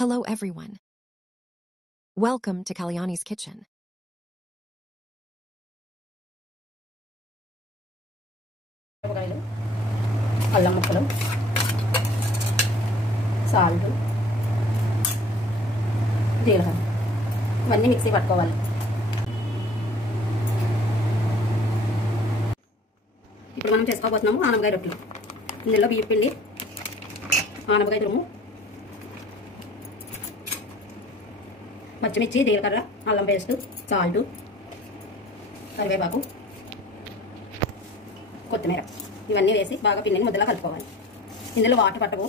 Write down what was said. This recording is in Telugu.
Hello everyone. Welcome to Kalyani's kitchen. అల్లం ముక్కలు, సాల్ట్, జీలకర్ర ఇవన్నీ మిక్సీ పట్టుకోవాలి. ఇప్పుడు మనం చేసుకోబోతున్నాము ఆనపకాయ రొట్టెలు. ఇందులో బియ్యం పిండి, ఆనపకాయ తురుము, పచ్చిమిర్చి, జీలకర్ర, అల్లం పేస్ట్, సాల్ట్, కరివేపాకు, కొత్తిమీర ఇవన్నీ వేసి బాగా పిండిని ముద్దలా కలుపుకోవాలి. ఇందులో వాటర్ పట్టవు.